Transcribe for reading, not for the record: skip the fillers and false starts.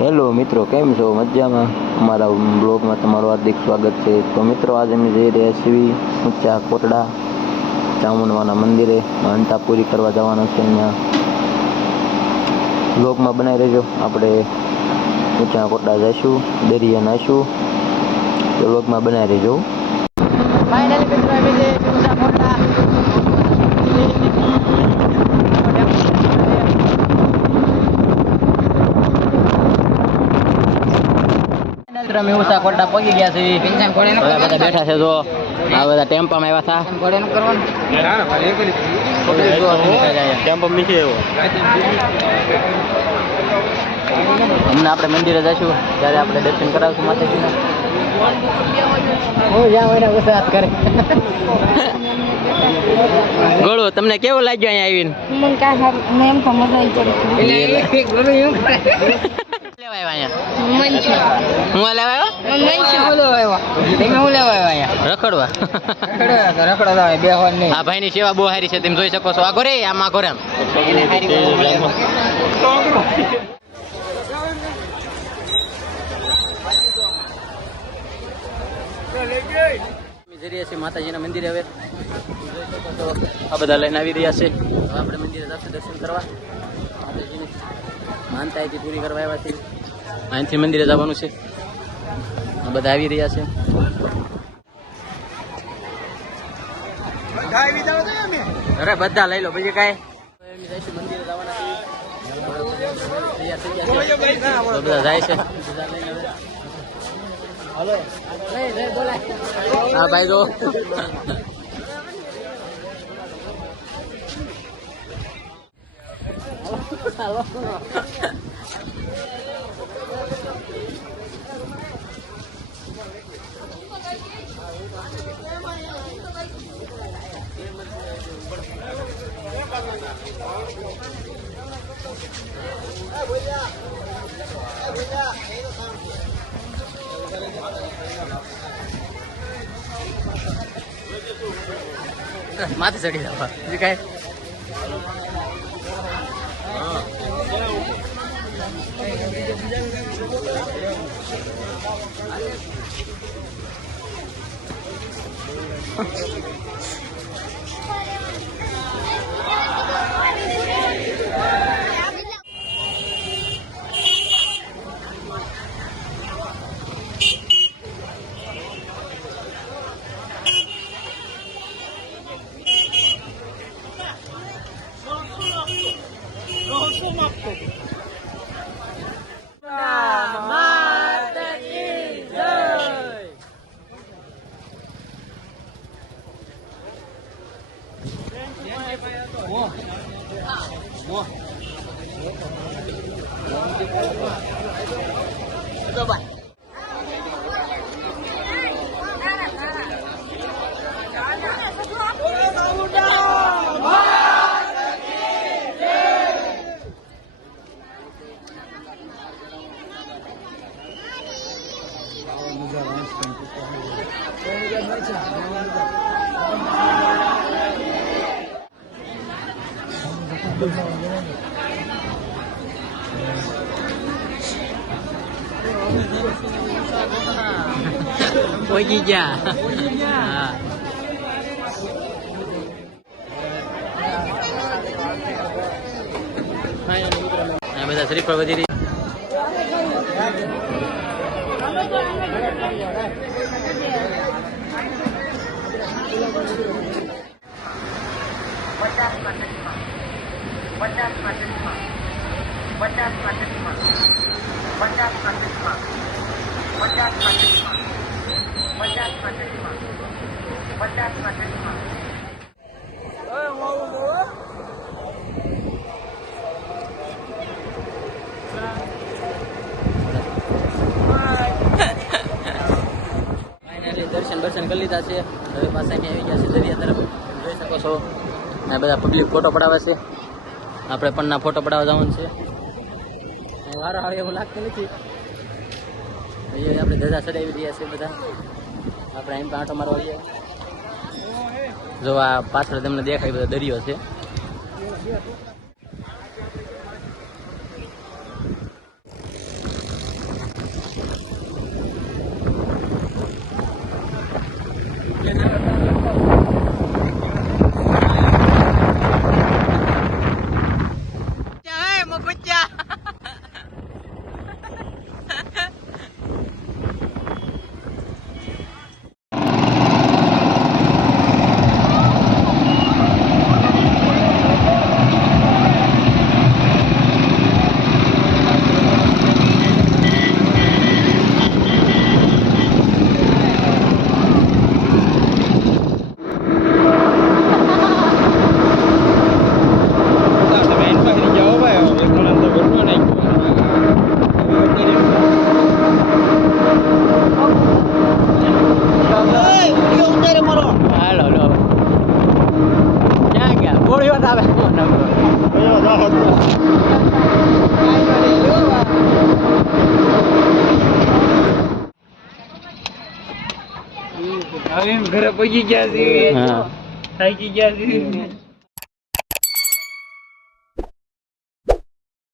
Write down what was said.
Hello મિત્રો, કેમ છો? મજામાં? અમારા બ્લોગમાં તમારું હાર્દિક સ્વાગત છે. તો મિત્રો, આજે અમે જઈ રહ્યા છીએ ઊંચા કોટડા ચામુંડમાના મંદિરે માનતા પૂરી કરવા જવાનું છે. અહીંયા બ્લોગમાં બનાવી રહેજો. આપણે ઊંચા કોટડા જઈશું, દરિયા નાહીશું, તો બ્લોગમાં બનાવી રહેજો. ફાઇનલી મિત્રો આવી ગઈ છે ઊંચા કોટડા. અમે ઊંચા કોટડા પહોંચી ગયા છે. બધા બેઠા છે. જો આ બધા ટેમ્પામાં આવ્યા હતા. ટેમ્પો નીચે હમણાં આપણે મંદિરે જઈશું, ત્યારે આપણે દર્શન કરાવશું માતાજીના. ગોળો, તમને કેવું લાગ્યું અહીંયા આવીને? એમ તો મજા આવી આ ભાઈ ની સેવા બહુ સારી છે, તમે જોઈ શકો છો. આ ઘરે આમાં ઘરે માતાજીના મંદિરે. હવે આ બધા લઈને આવી રહ્યા છે. હવે આપણે મંદિરે જશું દર્શન કરવા. માતાજીની માનતા અહીંથી પૂરી કરવા આવ્યા છે. અહીંથી મંદિરે જવાનું છે. આ બધા આવી રહ્યા છે. અરે બધા લઈ લો, બીજું કાંઈ મંદિરે જવાના બધા જાય છે. હા ભાઈ તો માથે ચડી જવા બીજું કાંઈ. પહોંચી ગયા. હા બધા શ્રીફળ વધી રહી. દર્શન કરી લીધા છે. હવે પાછા અહીં આવી ગયા છે દરિયા તરફ. જોઈ શકો છો આ બધા પબ્લિક ફોટો પડાવે છે. આપણે પણ ના ફોટો પડાવવા જવાનું છે. વારો આવે એવું લાગતું નથી. આપણે ધજા ચડાવી રહ્યા છે બધા. આપણે અહીં આંટો મારવા આવીએ. જો આ પાછળ તમને દેખાય બધો દરિયો છે. હવે ઘરે પહોંચી ગયા છે હા થાકી ગયા છે